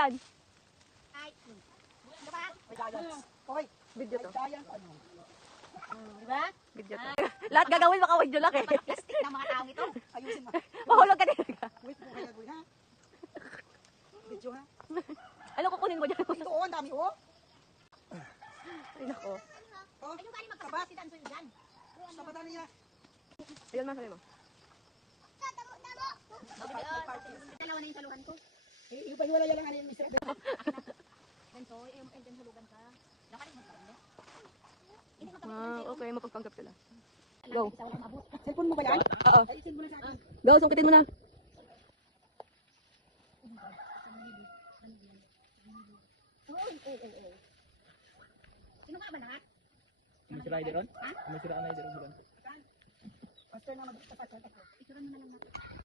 yan. Ay. Diba? Okay. Video to. Diba? Video to. Lahat gagawin baka video lang eh. Plastic ng mga tao ito. Ayusin mo. Mahulog ka din. Wait mo kaya boy ha. Video ha. Ano kukunin mo dyan? Ito oh, ang dami oh. Ay nako. Oh, Ay, yung galing magkabat si Danso dyan. sabatan niya. Ayun ma, sabi mo. Dalawa na yung saluhan ko. Yung paniwala lang ano yung Mr. Danso, yung salugan ka. Nakalit mo sa kanya. Okay, mapagpanggap sila. Go. Cellphone mo ba yan? Oo. Alisin mo na sa akin. Go, sungkitin mo na. Sino ka ba lahat? May si Rider on? May si Rider on. Master na mag-start. Isuran mo na lang natin.